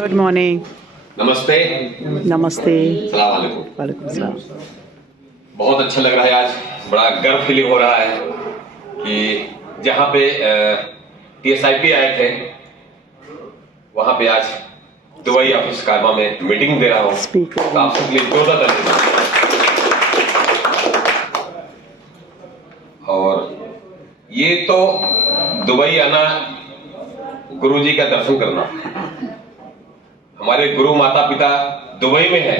Good morning. नमस्ते। नमस्ते। सलाम वालेकुम। वालेकुम सलाम। बहुत अच्छा लग रहा है, आज बड़ा गर्व फीलिंग हो रहा है कि जहां पे TSIP आए थे वहां पे आज दुबई ऑफिस कारवा में मीटिंग दे रहा हूं। तो आप सबके लिए जोरदार तालियां। और ये तो दुबई आना, गुरुजी का दर्शन करना, हमारे गुरु माता पिता दुबई में है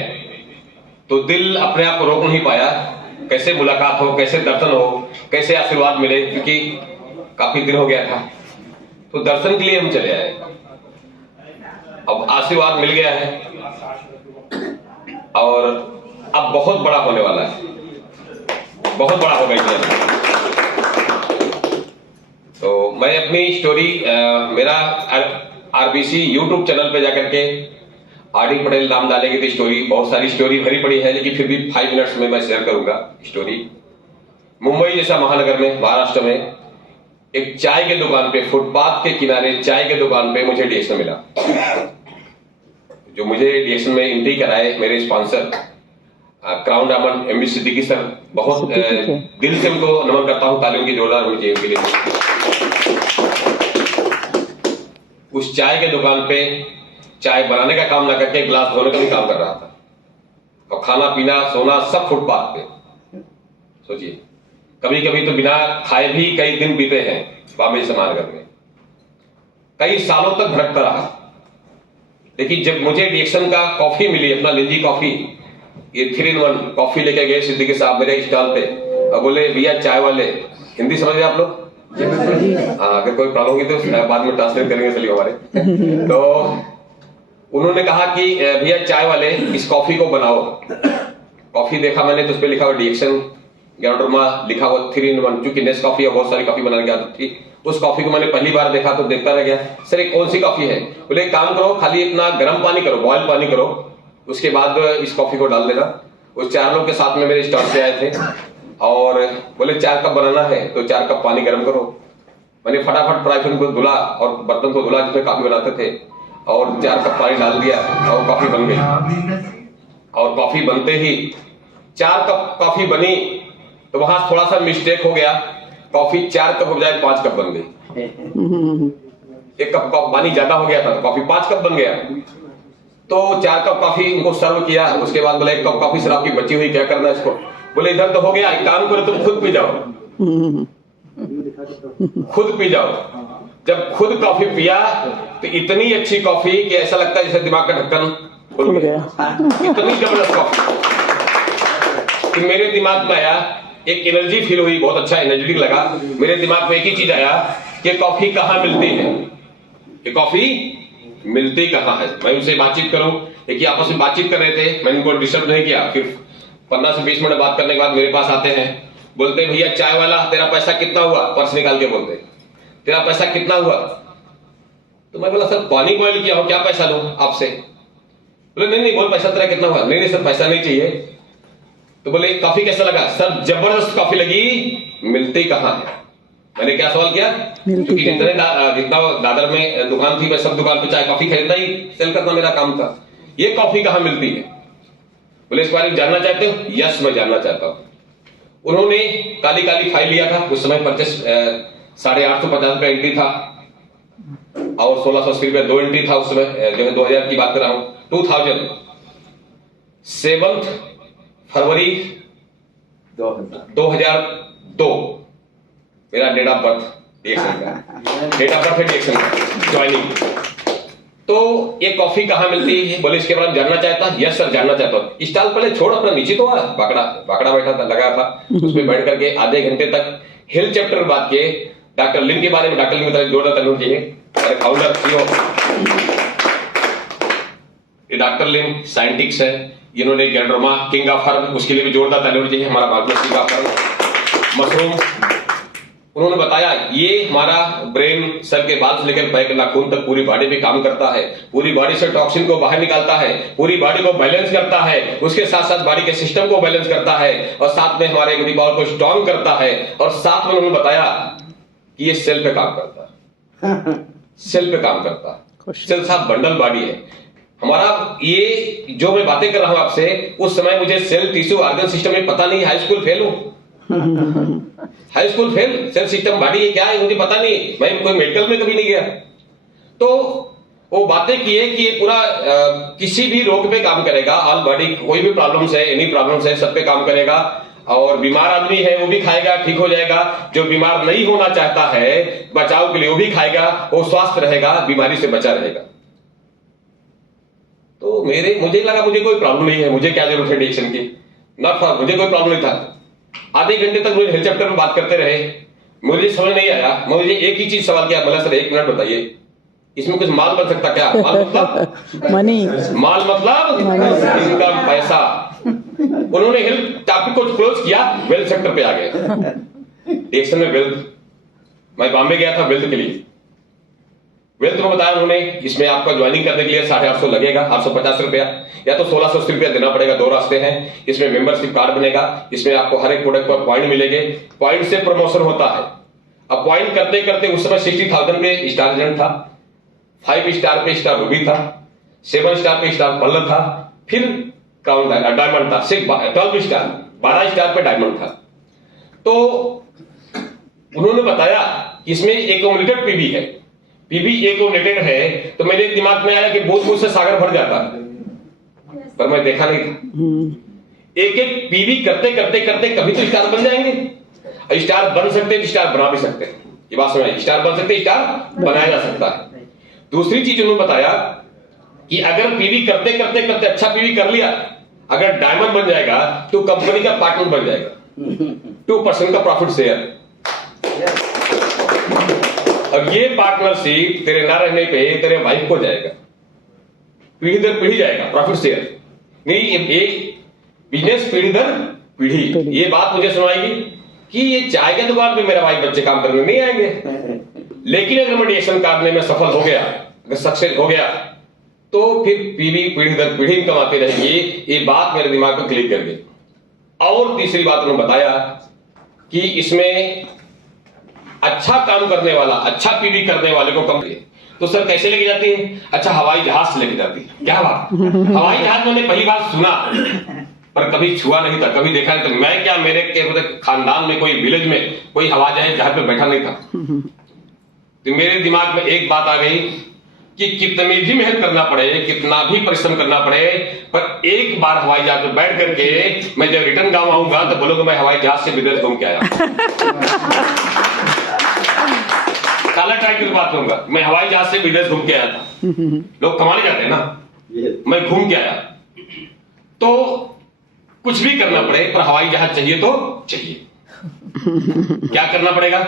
तो दिल अपने आप को रोक नहीं पाया। कैसे मुलाकात हो, कैसे दर्शन हो, कैसे आशीर्वाद मिले, क्योंकि काफी दिन हो गया था तो दर्शन के लिए हम चले आए। अब आशीर्वाद मिल गया है और अब बहुत बड़ा होने वाला है, बहुत बड़ा हो गया। तो मैं अपनी स्टोरी मेरा RBC यूट्यूब चैनल पे जाकर के RD पटेल नाम डालेंगे तो स्टोरी, बहुत सारी स्टोरी भरी पड़ी है, लेकिन फिर भी 5 मिनट्स में मैं शेयर करूंगा स्टोरी। मुंबई जैसा महानगर में, महाराष्ट्र में, एक चाय के दुकान पे, फुटपाथ के किनारे चाय के दुकान पे मुझे डीएक्शन मिला। जो मुझे डीएक्शन में एंट्री कराए मेरे sponsor crown diamond MB Siddiqui sir, बहुत दिल से उनको नमन करता हूं। तालियों की जोरदार होनी चाहिए उनके लिए। उस चाय के दुकान पे चाय बनाने का काम ना करके गिलास धोने का भी काम कर रहा था, और खाना पीना सोना सब फुटपाथ पे। सोचिए, कभी कभी तो बिना खाए भी कई दिन बीते हैं बॉम्बे से महानगर में। कई सालों तक भटकता रहा, लेकिन जब मुझे डीएक्शन का कॉफी मिली, अपना लिंजी कॉफी, ये 3-in-1 कॉफी लेके गए सिद्दीकी साहब मेरे स्टॉल पे और बोले भैया चाय वाले, हिंदी समझ रहे आप लोग? हाँ, अगर कोई प्रॉब्लम होगी तो बाद में ट्रांसलेट करेंगे चलिए हमारे। तो उन्होंने कहा कि भैया चाय वाले इस कॉफी को बनाओ। कॉफी देखा मैंने तो उस पर लिखा हुआ डीएक्शन गैरोडर्मा लिखा हुआ 3-in-1, क्योंकि नेस कॉफी और बहुत सारी कॉफी बनाने की आदत थी। उस कॉफी को मैंने पहली बार देखा तो देखता रह गया, सर ये कौन सी कॉफी है? बोले एक काम करो, खाली अपना गर्म पानी करो, बॉयल पानी करो, उसके बाद इस कॉफी को डाल देना। उस 4 लोग के साथ में मेरे स्टॉल पे आए थे और बोले 4 कप बनाना है तो 4 कप पानी गर्म करो। मैंने फटाफट फ्राई को धुला और बर्तन को धुला जिसमें कॉफी बनाते थे, और 4 कप पानी डाल दिया और कॉफी बन गई। और कॉफी बनते ही 4 कप कॉफी बनी तो वहां थोड़ा सा मिस्टेक हो गया, कॉफी 4 कप बजाय 5 कप बन गई। 1 कप पानी ज्यादा हो गया था तो कॉफी 5 कप बन गया। तो 4 कप कॉफी उनको सर्व किया। उसके बाद बोले 1 कप कॉफी सर आपकी बची हुई, क्या करना है इसको? बोले इधर तो हो गया, एक काम करो तुम खुद पी जाओ, खुद पी जाओ। जब खुद कॉफी पिया तो इतनी अच्छी कॉफी कि ऐसा लगता है जैसे दिमाग का ढक्कन खुल गया। इतनी जबरदस्त कॉफी कि मेरे दिमाग में आया, एक एनर्जी फील हुई, बहुत अच्छा एनर्जेटिक लगा। मेरे दिमाग में एक ही चीज आया कि कॉफी कहाँ मिलती है, ये कॉफी मिलती कहाँ है। मैं उनसे बातचीत करूं, एक आपस में बातचीत कर रहे थे, मैंने उनको डिस्टर्ब नहीं किया। फिर 15 से 20 मिनट बात करने के बाद मेरे पास आते हैं, बोलते भैया चाय वाला तेरा पैसा कितना हुआ? पर्स निकाल के बोलते तेरा पैसा कितना हुआ? तो मैं बोला सर पानी बॉयल किया हो, क्या पैसा लूं आपसे? बोले नहीं नहीं बोल पैसा तेरा कितना हुआ? नहीं नहीं सर पैसा नहीं चाहिए। तो बोले कॉफी कैसा लगा? सर जबरदस्त कॉफी लगी, मिलती कहाँ है? मैंने क्या सवाल किया? क्योंकि जितना दादर में दुकान थी मैं सब दुकान पे चाय कॉफी खरीदना ही सेल करना मेरा काम था। ये कॉफी कहाँ मिलती है? बोले इस बारे में जानना चाहते हो? यस मैं जानना चाहता हूं। उन्होंने काली काली फाइल लिया था, उस समय परचेस 850 रुपए एंट्री था और 1680 रुपए 2 एंट्री था उस समय, जो है 2000 की बात कर रहा हूं। 2000 7 फरवरी 2002 मेरा डेट ऑफ बर्थ, डीएक्शन का डेट ऑफ बर्थ है, डीएक्शन का ज्वाइनिंग। तो ये कॉफी कहाँ मिलती है? बोले इसके बारे में जानना चाहता? यस सर जानना चाहता हूँ। स्टॉल पहले छोड़, अपना नीचे तो बाकड़ा बैठा था, लगा था, उसमें बैठ करके आधे घंटे तक हेल्थ चैप्टर बात किए। डॉक्टर लिम के बारे में, डॉक्टर लिम जोरदार तालियां चाहिए, हमारे फाउंडर CEO ये डॉक्टर लिम साइंटिस्ट है, इन्होंने गैरोडर्मा किंग ऑफ हर्ब, उसके लिए भी जोरदार तालियां चाहिए, हमारा Bharat king of herb mushroom. उन्होंने बताया ये हमारा ब्रेन सर के बाल से लेकर पैर के नाखून तक पूरी बॉडी पे काम करता है, पूरी बॉडी से टॉक्सिन को बाहर निकालता है, पूरी बॉडी को बैलेंस करता है, उसके साथ साथ बॉडी के सिस्टम को बैलेंस करता है, और साथ में हमारे रिकॉर्ड को स्ट्रॉन्ग करता है, और साथ में उन्होंने बताया कि ये सेल पे काम करता है, सेल पे काम करता है। सेल साहब बंडल बॉडी है, हमारा ये जो मैं बातें कर रहा हूं आपसे, उस समय मुझे सेल टिश्यू ऑर्गन सिस्टम में पता नहीं, हाई स्कूल फेल हूं। High school fail, cell system body ये क्या है मुझे पता नहीं, मैं कोई मेडिकल में कभी नहीं गया। तो वो बातें की है कि ये पूरा किसी भी रोग पे काम करेगा, ऑल बॉडी, कोई भी प्रॉब्लम्स है, एनी प्रॉब्लम्स है, सब पे काम करेगा। और बीमार आदमी है वो भी खाएगा, ठीक हो जाएगा। जो बीमार नहीं होना चाहता है बचाव के लिए वो भी खाएगा, वो स्वस्थ रहेगा, बीमारी से बचा रहेगा। तो मुझे लगा मुझे कोई प्रॉब्लम नहीं है, मुझे क्या जरूरत है डिएक्शन की, नॉट फॉर, मुझे कोई प्रॉब्लम नहीं था। आधे घंटे तक मुझे हेल्थ चैप्टर में बात करते रहे, मुझे समझ नहीं आया। मुझे एक ही चीज सवाल किया, बोला सर 1 मिनट बताइए, इसमें कुछ माल बन सकता क्या? माल मतलब मनी, माल मतलब इनकम, पैसा। उन्होंने हेल्थ टॉपिक को क्लोज किया, वेल्थ सेक्टर पे आ गए। डिएक्शन में वेल्थ, मैं बॉम्बे गया था वेल्थ के लिए। वेल्थ में बताया उन्होंने, इसमें आपका ज्वाइनिंग करने के लिए 850 लगेगा, 850 रुपया, या तो 1680 रुपया देना पड़ेगा। 2 रास्ते हैं। इसमें मेंबरशिप कार्ड बनेगा, इसमें आपको हर एक प्रोडक्ट पर पॉइंट मिलेंगे, पॉइंट से प्रमोशन होता है। अब पॉइंट करते करते उस समय 60,000 पे स्टार एजेंट था, 5 स्टार पे स्टार रूबी था, 7 स्टार पे स्टार पर्ल था, फिर क्राउन डायमंड था, सिर्फ 12 स्टार, 12 स्टार पे डायमंड था। तो उन्होंने बताया कि इसमें एक्यूमुलेटेड पीबी है, पीबी एक्यूमुलेटेड है। तो मेरे दिमाग में आया कि बूंद से सागर भर जाता, पर मैं देखा नहीं था। एक एक पीबी करते करते करते कभी तो स्टार बन जाएंगे। स्टार बन सकते हैं, स्टार बना भी सकते हैं, ये बात समझ। स्टार बन सकते, स्टार बनाया जा सकता है। दूसरी चीज उन्होंने बताया कि अगर पीवी करते करते करते अच्छा पीवी कर लिया, अगर डायमंड बन जाएगा तो कंपनी का पार्टनर बन जाएगा, 2% का प्रॉफिट शेयर। अब ये पार्टनरशिप तेरे ना रहने पे तेरे वाइफ को जाएगा, पीढ़ी दर पीढ़ी जाएगा प्रॉफिट शेयर। नहीं, ये बिजनेस पीढ़ी दर पीढ़ी। ये बात मुझे सुनाएगी कि ये चाय के दुकान पे मेरा वाइफ बच्चे काम करने नहीं आएंगे, लेकिन अगर मैं डिएक्शन करने में सफल हो गया, अगर सक्सेस हो गया, तो फिर पीवी पीढ़ी दर पीढ़ी इनकम आती रहेगी। ये बात मेरे दिमाग को क्लिक कर गई। और तीसरी बात उन्होंने बताया कि इसमें अच्छा काम करने वाला, अच्छा पीवी करने वाले को कम। तो सर कैसे लेके जाती है? अच्छा, हवाई जहाज से लेके जाती है। क्या बात, हवाई जहाज मैंने पहली बार सुना, पर कभी छुआ नहीं था, कभी देखा नहीं था। मैं क्या, मेरे खानदान में कोई विलेज में कोई हवाई जहाज पे बैठा नहीं था। तो मेरे दिमाग में एक बात आ गई कि कितनी भी मेहनत करना पड़े, कितना भी परिश्रम करना पड़े, पर एक बार हवाई जहाज में बैठ करके मैं जब रिटर्न गांव आऊंगा तो बोलोगे मैं हवाई जहाज से विदेश घूम के आया। काला ट्रैक की बात करूंगा, मैं हवाई जहाज से विदेश घूम के आया था। लोग कमाने जाते हैं ना, मैं घूम के आया। तो कुछ भी करना पड़े, पर हवाई जहाज चाहिए तो चाहिए। क्या करना पड़ेगा?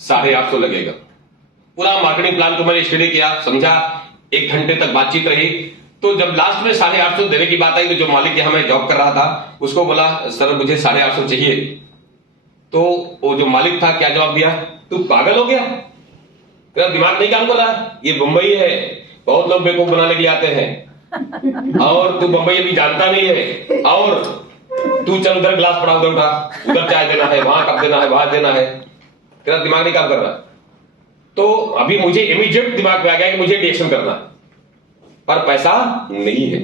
850 लगेगा। पूरा मार्केटिंग प्लान को मैंने स्टडी किया, समझा, 1 घंटे तक बातचीत रही। तो जब लास्ट में 850 देने की बात आई, तो जो मालिक यहाँ मैं जॉब कर रहा था उसको बोला सर मुझे 850 चाहिए। तो वो जो मालिक था क्या जवाब दिया, तू पागल हो गया, तेरा दिमाग नहीं काम कर रहा, ये मुंबई है, बहुत लोग बेवकूफ बनाने के लिए आते हैं, और तू मुंबई अभी जानता नहीं है, और तू चल उधर गिलास पड़ा, उधर उठा, उधर चाय देना है, वहां कप देना है, वहां देना है, तेरा दिमाग नहीं काम कर रहा। तो अभी मुझे इमीडिएट दिमाग में आ गया कि मुझे डिएक्शन करना, पर पैसा नहीं है।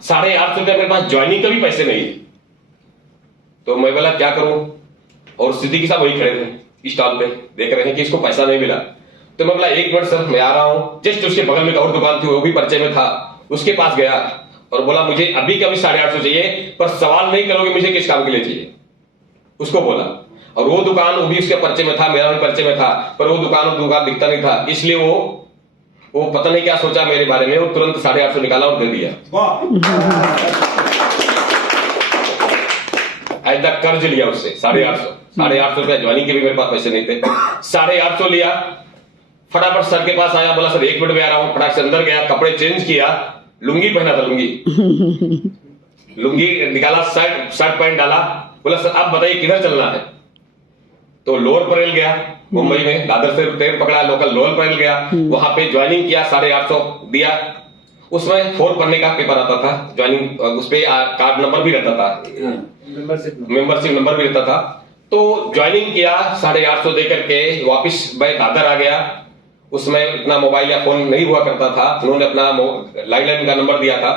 850 रुपया मेरे पास ज्वाइनिंग का भी पैसे नहीं है। तो मैं बोला क्या करूं, और सिद्दीकी साहब वही खड़े थे स्टॉल पे, देख रहे हैं कि इसको पैसा नहीं मिला। तो मैं बोला 1 मिनट सर मैं आ रहा हूं। जस्ट उसके बगल में एक और दुकान थी, वो भी परिचय में था, उसके पास गया और बोला मुझे अभी का भी 850 चाहिए, पर सवाल नहीं करोगे मुझे किस काम के लिए चाहिए, उसको बोला। और वो दुकान, वो भी उसके परिचय में था, मेरा भी परिचय में था, पर वो दुकान दिखता नहीं था, इसलिए वो पता नहीं क्या सोचा मेरे बारे में, वो तुरंत 850 निकाला और दे दिया। ऐसा कर्ज लिया उससे 850 रुपया, ज्वाइनिंग के भी मेरे पास पैसे नहीं थे। 850 लिया, फटाफट सर के पास आया, बोला सर 1 मिनट में आ रहा हूं। फटाक से अंदर गया, कपड़े चेंज किया, लुंगी पहना था, लुंगी निकाला, शर्ट पैंट डाला, बोला सर अब बताइए किधर चलना है। तो लोअर परेल गया, मुंबई में दादर से ट्रेन पकड़ा, लोकल लोअर परेल गया, वहां पे ज्वाइनिंग किया, 850 दिया। उसमें 4 पन्ने का पेपर आता था, ज्वाइनिंग उस पे कार्ड नंबर भी रहता था, मेंबरशिप नंबर भी रहता था। तो ज्वाइनिंग किया, 850 दे करके वापिस मैं दादर आ गया। उसमें इतना मोबाइल या फोन नहीं हुआ करता था, उन्होंने अपना लैंडलाइन का नंबर दिया था।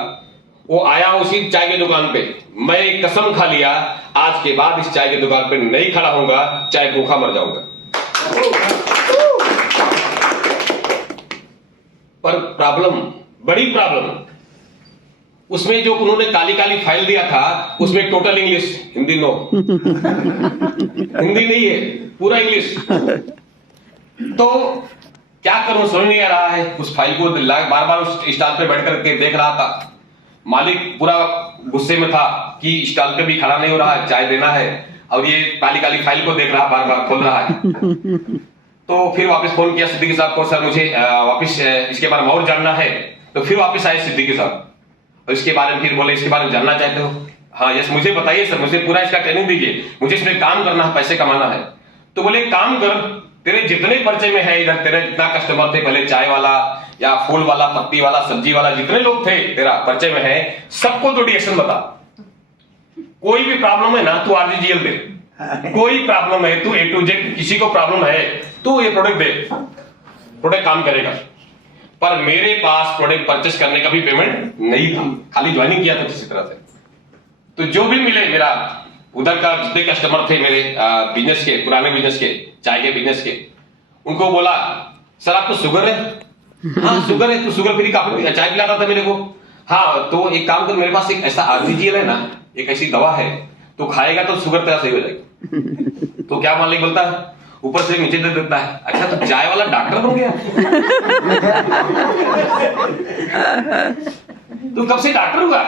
वो आया उसी चाय की दुकान पे, मैं कसम खा लिया आज के बाद इस चाय की दुकान पे नहीं खड़ा होऊंगा, चाहे भूखा मर जाऊंगा। पर प्रॉब्लम, बड़ी प्रॉब्लम, उसमें जो उन्होंने काली काली फाइल दिया था उसमें total English, Hindi no, Hindi नहीं है, पूरा इंग्लिश। तो क्या करूं समझ नहीं आ रहा है। उस फाइल को बार बार उस स्टॉल पे बैठ करके देख रहा था। मालिक पूरा गुस्से में था कि स्टॉल पे भी खड़ा नहीं हो रहा है, चाय देना है, और ये काली काली फाइल को देख रहा, बार बार खोल रहा है। तो फिर वापस फोन किया सिद्दीकी साहब को, सर मुझे वापस इसके बारे में और जानना है। तो फिर वापस आए सिद्दीकी साहब, और इसके बारे में फिर बोले इसके बारे में जानना चाहते हो? हाँ यस, मुझे बताइए सर, मुझे पूरा इसका ट्रेनिंग दीजिए, मुझे इसमें काम करना है, पैसे कमाना है। तो बोले काम कर, तेरे जितने परिचय में है इधर, तेरे जितना कस्टमर थे पहले, चाय वाला या फूल वाला, पत्ती वाला, सब्जी वाला, जितने लोग थे तेरा परिचय में है, सबको तो डिएक्शन बता। कोई भी प्रॉब्लम है ना तू आरजीजीएल दे, कोई प्रॉब्लम है तू A to Z, किसी को प्रॉब्लम है तू ये प्रोडक्ट दे, प्रोडक्ट काम करेगा। पर मेरे पास प्रोडक्ट परचेस करने का भी पेमेंट नहीं था, खाली ज्वाइनिंग किया था किसी तरह से। तो जो भी मिले मेरा उधर का, जितने कस्टमर थे मेरे बिजनेस के, पुराने बिजनेस के, चाय के बिजनेस के, उनको बोला सर आपको शुगर है? हाँ शुगर है। तो शुगर फ्री चाय पिलाता था मेरे को। हाँ तो एक काम कर, मेरे पास एक ऐसा आरजीजीएल है ना, एक ऐसी दवा है, तो खाएगा तो शुगर तेरा सही हो जाएगी। तो क्या मालिक बोलता है, ऊपर से नीचे दे देता है, अच्छा तो चाय वाला डॉक्टर बन गया? तू कब से डॉक्टर हुआ?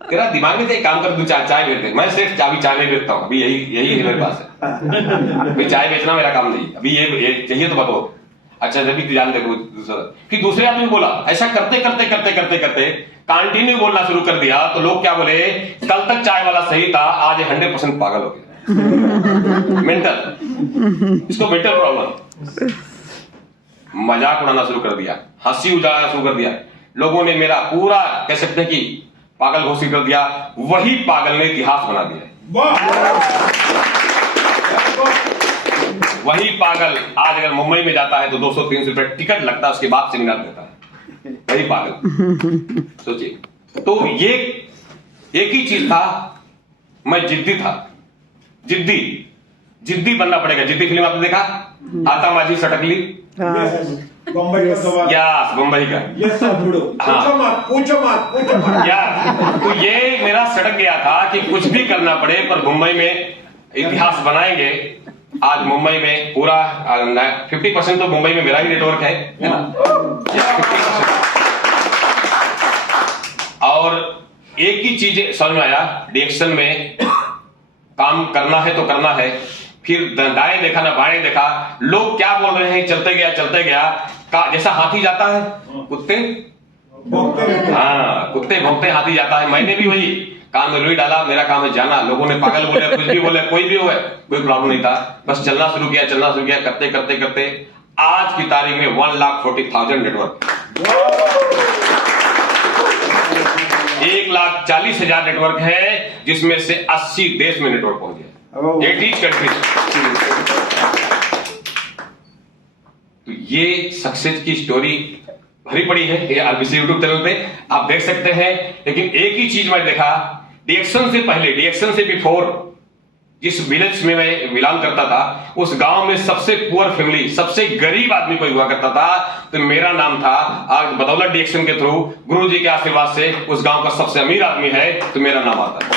तेरा दिमाग में तो एक काम कर, तू चाय बेच दे। मैं सिर्फ चाय नहीं बेचता हूँ, अभी यही है मेरे पास है। चाय बेचना मेरा काम नहीं, अभी ये चाहिए तो बताओ। अच्छा जब भी ध्यान देखो। फिर दूसरे आदमी बोला, ऐसा करते करते करते करते करते कंटिन्यू बोलना शुरू कर दिया। तो लोग क्या बोले, कल तक चाय वाला सही था, आज 100% पागल हो गया। मेंटल, इसको मेंटल प्रॉब्लम। मजाक उड़ाना शुरू कर दिया, हंसी उड़ाना शुरू कर दिया। लोगों ने मेरा पूरा कह सकते हैं कि पागल घोषित कर दिया। वही पागल ने इतिहास बना दिया। वही पागल आज अगर मुंबई में जाता है तो 200-300 रुपए टिकट लगता है, उसके बाद सेमिनार देता है। वही पागल, सोचिए। तो ये एक ही चीज था, मैं जिद्दी था, जिद्दी बनना पड़ेगा। जिद्दी फिल्म आपने देखा, आता माझी सटकली, बम्बई का सवाल, यस बम्बई का, यस पूछो मत यार। तो ये मेरा सटक गया था कि कुछ भी करना पड़े पर मुंबई में इतिहास बनाएंगे। आज मुंबई में पूरा 50% तो मुंबई में मेरा ही नेटवर्क है ना, 50%। और एक ही चीज समझ में आया, डिएक्शन में काम करना है तो करना है। फिर दाएं देखा ना बाएं देखा, लोग क्या बोल रहे हैं, चलते गया जैसा हाथी जाता है, कुत्ते कुत्ते भौंकते हाथी जाता है। मैंने भी वही कान में रुई डाला, मेरा काम है जाना। लोगों ने पागल बोले, कुछ भी बोले, कोई भी हो, कोई प्रॉब्लम नहीं था, बस चलना शुरू किया। करते करते करते आज की तारीख में 1,40,000 नेटवर्क, 1,40,000 नेटवर्क है, जिसमें से 80 देश में नेटवर्क पहुंच गया, 80 कंट्रीज। तो ये सक्सेस की स्टोरी भरी पड़ी है, ये आरबीसी यूट्यूब चैनल पे आप देख सकते हैं। लेकिन एक ही चीज मैं देखा, डिएक्शन से पहले, डिएक्शन से बिफोर, जिस विलेज में मैं बिलोंग करता था, उस गांव में सबसे पुअर फैमिली, सबसे गरीब आदमी कोई हुआ करता था, तो मेरा नाम था। आज बदौलत डिएक्शन के थ्रू, गुरु जी के आशीर्वाद से उस गांव का सबसे अमीर आदमी है, तो मेरा नाम आता है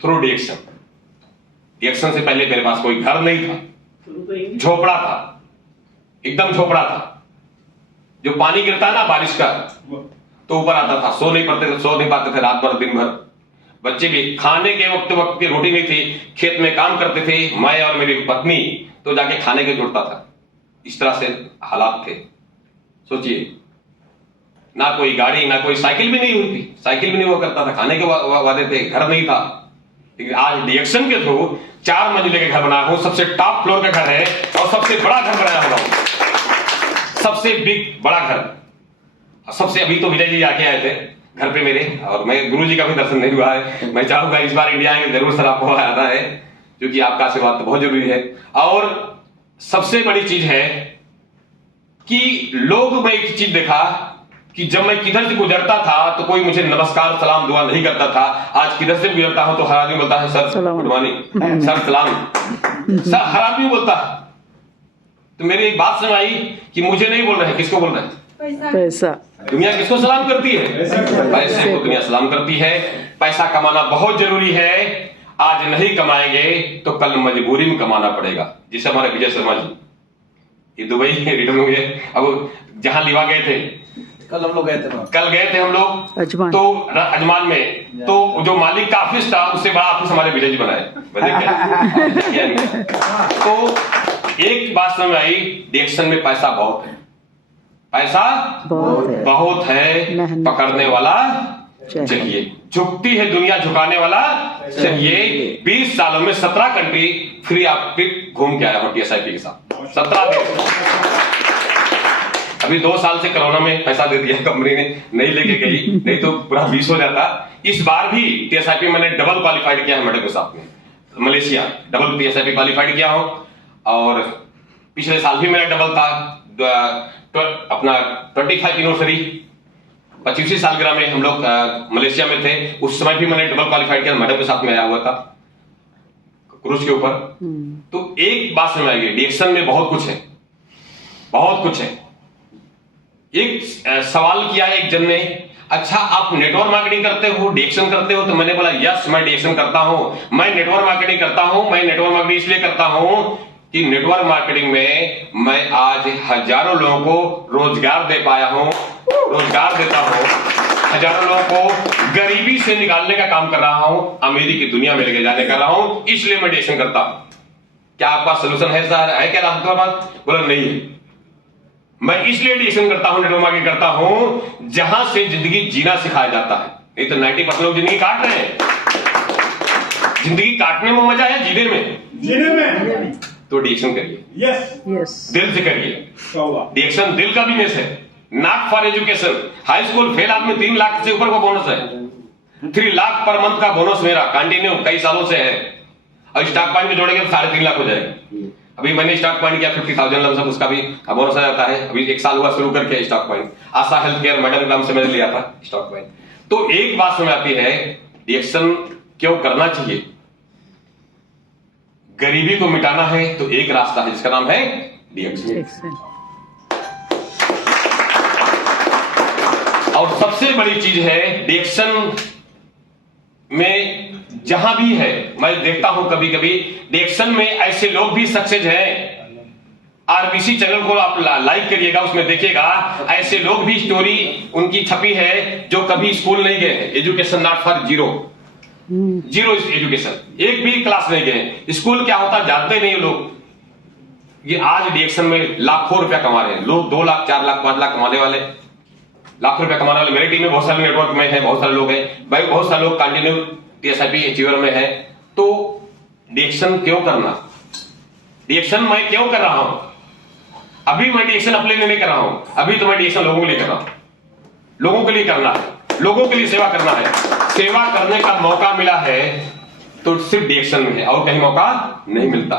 थ्रू डिएक्शन। डिएक्शन से पहले मेरे पास कोई घर नहीं था, झोपड़ा था, एकदम झोपड़ा था। जो पानी गिरता है ना बारिश का, तो ऊपर आता था, सो नहीं पाते थे रात भर दिन भर। बच्चे भी खाने के वक्त की रोटी नहीं थी, खेत में काम करते थे, मैं और मेरी पत्नी, तो जाके खाने के जुड़ता था। इस तरह से हालात थे, सोचिए। ना कोई गाड़ी, ना कोई साइकिल भी नहीं हुई थी, साइकिल भी नहीं हुआ करता था, खाने के वादे थे, घर नहीं था। लेकिन आज डिएक्शन के थ्रू 4 मंजिले के घर बनाया हूं, सबसे टॉप फ्लोर का घर है, और सबसे बड़ा घर बनाया हुआ हूं, सबसे बिग बड़ा घर। सबसे अभी तो विजय जी आके आए थे घर पे मेरे, और मैं गुरु जी का भी दर्शन नहीं हुआ है। मैं चाहूंगा इस बार इंडिया आएंगे जरूर सर, आपको आता है। जो कि आपका आशीर्वाद तो बहुत जरूरी है। और सबसे बड़ी चीज है कि लोग, मैं एक चीज देखा कि जब मैं किधर से गुजरता था तो कोई मुझे नमस्कार सलाम दुआ नहीं करता था। आज किधर से गुजरता हूं तो हर आदमी बोलता है सर गुड मॉर्निंग, सर सलाम, सर हर आदमी बोलता है। तो मेरी एक बात समझ आई कि मुझे नहीं बोल रहे हैं, किसको बोल रहे हैं? पैसा। दुनिया किसको सलाम करती है? पैसे को दुनिया सलाम करती है। पैसा कमाना बहुत जरूरी है। आज नहीं कमाएंगे तो कल मजबूरी में कमाना पड़ेगा। जैसे हमारे विजय शर्मा जी, ये दुबई रिटर्न हुए, अब जहां लिवा गए थे, कल हम लोग गए थे हम लोग अजमान। तो अजमान में, तो जो मालिक का ऑफिस था उससे बड़ा ऑफिस हमारे विजय जी बनाए। तो एक बात समझ आई, डिएक्शन में पैसा बहुत है, पैसा बहुत है, पकड़ने वाला चाहिए। झुकती है दुनिया, झुकाने वाला चाहिए। 20 सालों में 17 कंट्री फ्री आप घूम के आया हूं TSIP के साथ, 17 देश। अभी 2 साल से कोरोना में पैसा दे दिया कंपनी ने, नहीं लेके गई, नहीं तो पूरा 20 हो जाता। इस बार भी TSIP मैंने डबल क्वालिफाइड किया है मैडम के साथ में, मलेशिया डबल TSIP क्वालिफाइड किया हूं। और पिछले साल भी मेरा डबल था, अपना 25 एनिवर्सरी 25वीं सालगिरह में हम लोग मलेशिया में थे, उस समय भी मैंने डबल क्वालिफाइड किया, मैडम के साथ में आया हुआ था क्रूज के ऊपर। तो एक बात समझ आई, डिएक्शन में बहुत कुछ है, बहुत कुछ है। एक सवाल किया एक जन ने, अच्छा आप नेटवर्क मार्केटिंग करते हो, डिएक्शन करते हो? तो मैंने बोला यस, मैं डिएक्शन करता हूं। मैं नेटवर्क मार्केटिंग करता हूं। मैं नेटवर्क मार्केटिंग इसलिए करता हूं कि नेटवर्क मार्केटिंग में मैं आज हजारों लोगों को रोजगार दे पाया हूं, रोजगार देता हूं, हजारों लोगों को गरीबी से निकालने का काम कर रहा हूं, अमीरी की दुनिया में लेके जाने कर रहा हूं, इसलिए मैं डिएक्शन करता हूं। क्या आपका सोल्यूशन है सर? है क्या रास्ता पास? बोला नहीं है। मैं इसलिए डिएक्शन करता हूं, नेटवर्क मार्केटिंग करता हूं, जहां से जिंदगी जीना सिखाया जाता है। नहीं तो 90% लोग जिंदगी काट रहे हैं। जिंदगी काटने में मजा है, जीने में तो डिएक्शन करिए। यस, दिल से करिए। डिएक्शन दिल का बिजनेस है, not for education. High school fail आदमी 3 लाख से ऊपर का बोनस है। 3 लाख पर मंथ का बोनस मेरा कंटिन्यू कई सालों से है। और स्टॉक पॉइंट में जोड़ेंगे तो 3.5 लाख हो जाएगा। अभी मैंने स्टॉक पॉइंट किया 50,000 लमसम, उसका भी बोनस आ जाता है। अभी 1 साल हुआ शुरू करके स्टॉक पॉइंट। आशा हेल्थ केयर मैडम नाम से मैंने लिया था स्टॉक पॉइंट। तो एक बात समझ आती है, डिएक्शन क्यों करना चाहिए? गरीबी को मिटाना है तो एक रास्ता है जिसका नाम है डिएक्शन। और सबसे बड़ी चीज है डिएक्शन में, जहां भी है मैं देखता हूं कभी कभी डिएक्शन में ऐसे लोग भी सक्सेस हैं। आरबीसी चैनल को आप लाइक करिएगा, उसमें देखिएगा ऐसे लोग भी स्टोरी उनकी छपी है जो कभी स्कूल नहीं गए। Education not for zero education, एक भी क्लास नहीं गए। स्कूल क्या होता जानते नहीं लोग। ये आज डिएक्शन में लाखों रुपया कमा रहे हैं लोग, 2 लाख 4 लाख 5 लाख कमाने वाले, लाखों रुपया कमाने वाले। मेरी टीम में बहुत सारे नेटवर्क में है, बहुत सारे लोग हैं भाई, बहुत सारे लोग कंटिन्यू TSIP अचीवर में है। तो डिएक्शन क्यों करना? डिएक्शन मैं क्यों कर रहा हूं? अभी मैं डिएक्शन अपने लिए नहीं कर रहा हूं, अभी तो मैं डिएक्शन लोगों के लिए कर रहा हूं। लोगों के लिए करना है, लोगों के लिए सेवा करना है। सेवा करने का मौका मिला है तो सिर्फ डिएक्शन में है, और कहीं मौका नहीं मिलता।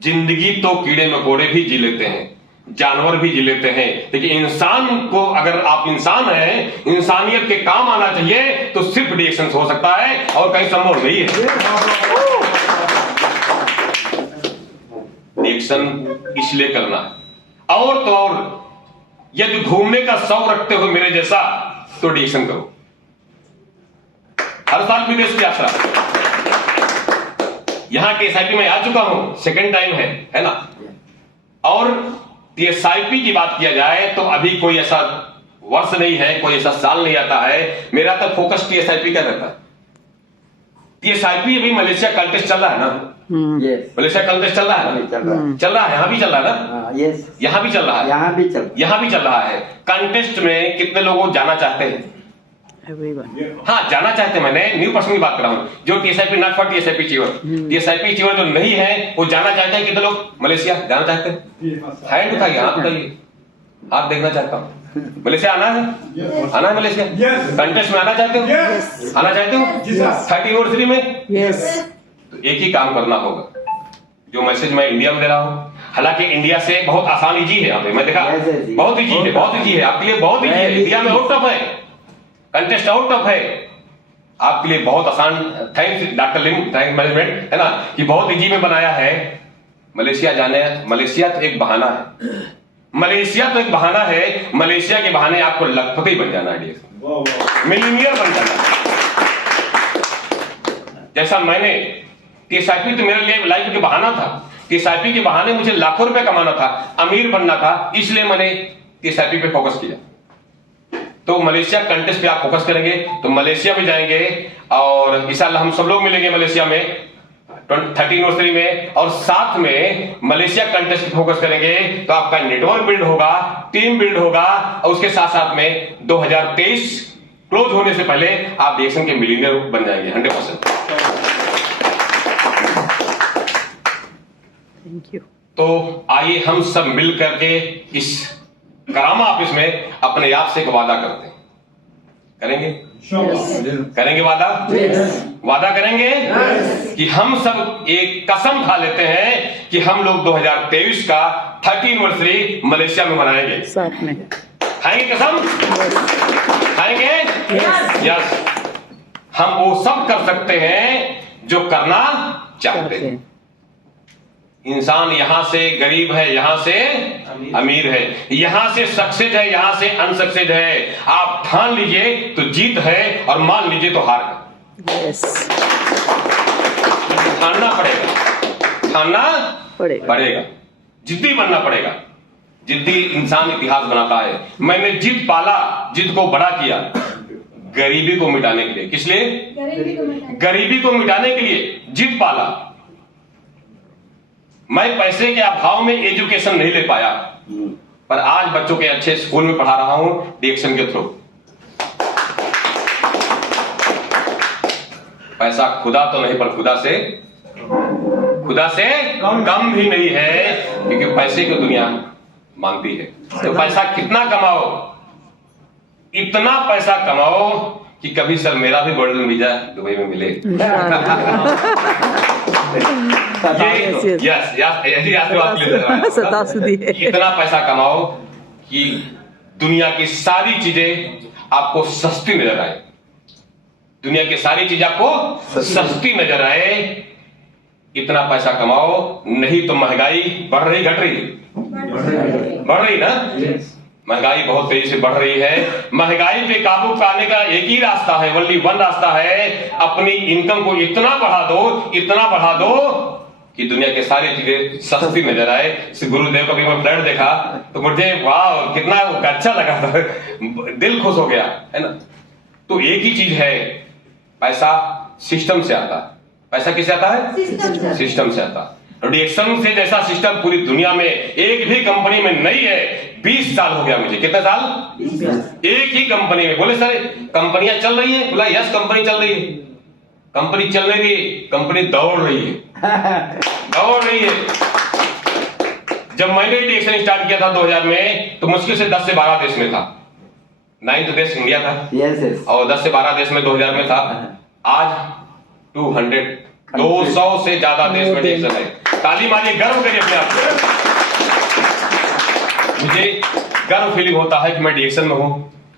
जिंदगी तो कीड़े मकोड़े भी जी लेते हैं, जानवर भी जी लेते हैं, लेकिन इंसान को, अगर आप इंसान हैं, इंसानियत के काम आना चाहिए तो सिर्फ डिएक्शन हो सकता है और कहीं संभव नहीं है। डिएक्शन इसलिए करना है। और तो और यदि घूमने का शौक रखते हो मेरे जैसा तो डिएक्शन करो। हर साल विदेश की यात्रा, यहां TSIP में आ चुका हूं, सेकंड टाइम है ना। और TSIP की बात किया जाए तो अभी कोई ऐसा वर्ष नहीं है, कोई ऐसा साल नहीं आता है मेरा तो फोकस TSIP का रहता है। TSIP अभी मलेशिया कंटेस्ट चल रहा है ना, मलेशिया कंटेस्ट चल रहा है ना, चल रहा है, यहाँ भी चल रहा है ना, यहाँ भी चल रहा है, यहाँ भी चल रहा है। कंटेस्ट में कितने लोग जाना चाहते हैं? हाँ, जाना चाहते हैं। मैंने न्यू पर्सन की बात कर रहा हूँ, जो TSIP not for TSIP achiever, TSIP achiever जो नहीं है वो जाना चाहते हैं। कितने लोग मलेशिया जाना चाहते हैं? हैंड उठाइए, हाथ उठाइए, हाथ देखना चाहता हूँ। मलेशिया आना है? आना है मलेशिया? कंटेस्ट में आना चाहते हो? आना चाहते हो? 30 एनिवर्सरी में? तो एक ही काम करना होगा, जो मैसेज मैं इंडिया में दे रहा हूं, हालांकि इंडिया से बहुत आसान इजी है। यहाँ पे मैं देखा बहुत इजी है, बहुत इजी है आपके लिए, बहुत इजी है। इंडिया में और टफ है, कंटेस्ट और टफ है आपके लिए, बहुत आसान। थैंक्स डॉक्टर लिम, थैंक्स मैनेजमेंट, है ना, कि बहुत इजी में बनाया है। मलेशिया जाने, मलेशिया तो एक बहाना है, मलेशिया तो एक बहाना है। मलेशिया के बहाने आपको लखपति बन जाना है, मिलीनियर बन जाना है। जैसा मैंने टीएसआईपी तो मेरे लिए लाइफ के बहाना था, टीएसआईपी के बहाने मुझे लाखों रुपए कमाना था, अमीर बनना था, इसलिए मैंने टीएसआईपी पे फोकस किया। तो मलेशिया कंटेस्ट पे आप फोकस करेंगे तो मलेशिया में जाएंगे, और इंशाल्लाह हम सब लोग मिलेंगे मलेशिया में 30 एनिवर्सरी में, और साथ में मलेशिया कंटेस्ट पे फोकस करेंगे तो आपका नेटवर्क बिल्ड होगा, टीम बिल्ड होगा, और उसके साथ साथ में 2023 क्लोज होने से पहले आप डीएक्शन के मिलीनियर बन जाएंगे 100%। Thank you. तो आइए हम सब मिल करके इस करामा ऑफिस में अपने आप से एक वादा करते हैं। करेंगे? करेंगे वादा? वादा करेंगे कि हम सब एक कसम खा लेते हैं कि हम लोग 2023 का 30 एनिवर्सरी मलेशिया में मनाएंगे साथ में। खाएंगे कसम? खाएंगे? यस। हम वो सब कर सकते हैं जो करना चाहते हैं। इंसान यहां से गरीब है, यहां से अमीर है, यहां से सक्सेस है, यहां से अनसक्सेस है। आप ठान लीजिए तो जीत है, और मान लीजिए तो हार है। यस, ठानना पड़ेगा, ठानना पड़ेगा, जिद्दी बनना पड़ेगा। जिद्दी इंसान इतिहास बनाता है। मैंने जिद पाला, जिद को बड़ा किया, गरीबी को मिटाने के लिए। किस लिए? गरीबी को मिटाने के लिए जिद पाला। मैं पैसे के अभाव में एजुकेशन नहीं ले पाया, पर आज बच्चों के अच्छे स्कूल में पढ़ा रहा हूं डीएक्शन के थ्रू। पैसा खुदा तो नहीं, पर खुदा से कम भी नहीं है, क्योंकि पैसे की दुनिया मांगती है। तो पैसा कितना कमाओ, इतना पैसा कमाओ कि कभी सर मेरा भी गोल्डन वीजा दुबई में मिले। इतना पैसा कमाओ कि दुनिया की सारी चीजें आपको सस्ती नजर आए, दुनिया की सारी चीजें आपको सस्ती नजर आए। इतना पैसा कमाओ, नहीं तो महंगाई बढ़ रही घट रही? बढ़ रही ना? महंगाई बहुत तेजी से बढ़ रही है। महंगाई पे काबू पाने का एक ही रास्ता है, ओनली वन रास्ता है, अपनी इनकम को इतना बढ़ा दो कि दुनिया के सारी चीजें सस्ती नजर आए। गुरुदेव का भी मैं फ्लैट देखा तो मुझे वाह कितना अच्छा लगा था, दिल खुश हो गया, है ना। तो एक ही चीज है, पैसा सिस्टम से आता है। पैसा किससे आता है? सिस्टम से आता है। डीएक्शन से जैसा सिस्टम पूरी दुनिया में एक भी कंपनी में नहीं है। 20 साल हो गया मुझे। कितने साल? एक ही कंपनी में। बोले सर कंपनियां चल रही है? बोला यस कंपनी चल रही है। कंपनी चल रही है, कंपनी दौड़ रही है, दौड़ रही है। जब मैंने डीएक्शन स्टार्ट किया था 2000 में, तो मुश्किल से 10 से 12 देश में था। 9th देश इंडिया था। और 10 से 12 देश में 2000 में था। आज 200 से ज्यादा देश में डीएक्शन है। ताली मारिए, गर्व करिए अपने आप को। मुझे गर्व फीलिंग होता है कि मैं डीएक्शन में हूं।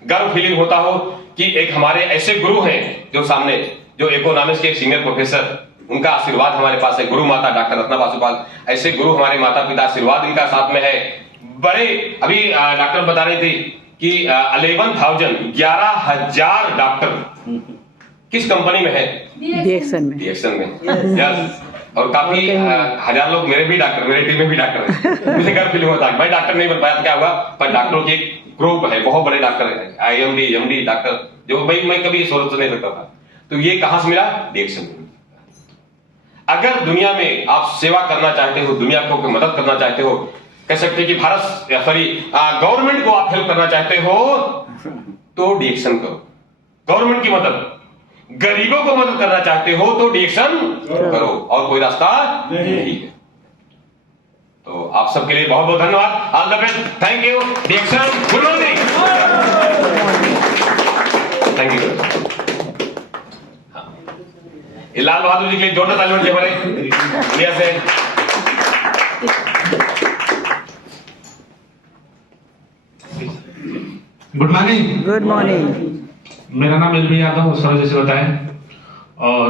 गर्व फीलिंग होता हो कि एक हमारे ऐसे गुरु हैं जो सामने, जो इकोनॉमिक्स के सीनियर प्रोफेसर, उनका आशीर्वाद हमारे पास है। गुरु माता डॉक्टर रत्ना बासुपाल, ऐसे गुरु हमारे माता पिता, आशीर्वाद इनका साथ में है। बड़े अभी डॉक्टर बता रही थी कि 11,000 डॉक्टर किस कंपनी में है? डीएक्शन में। डीएक्शन में, यस। और काफी हजार लोग मेरे टीम में भी डॉक्टर हैं। मुझे गर्व फीलिंग होता है। मैं डॉक्टर नहीं बन पाया तो क्या हुआ, पर डॉक्टरों की एक ग्रुप है, बहुत बड़े डॉक्टर है, IMD, MD डॉक्टर, जो भाई मैं कभी सोच नहीं सकता था। तो ये कहां से मिला? डीएक्शन में। अगर दुनिया में आप सेवा करना चाहते हो, दुनिया को मदद करना चाहते हो, कह सकते हैं कि गवर्नमेंट को आप हेल्प करना चाहते हो, तो डीएक्शन करो, गवर्नमेंट की मदद। गरीबों को मदद करना चाहते हो तो डीएक्शन करो, और कोई रास्ता नहीं है। तो आप सबके लिए बहुत बहुत धन्यवाद। All the best, thank you डीएक्शन। Good morning, thank you. ये लाल बहादुर जी के लिए जोरदार तालियां होनी चाहिए बढ़िया से। Good morning. Good morning. मेरा नाम एलबी यादव, उस तरह जैसे बताएं, और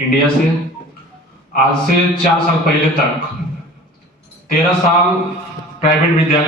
इंडिया से आज से 4 साल पहले तक 13 साल प्राइवेट विद्यालय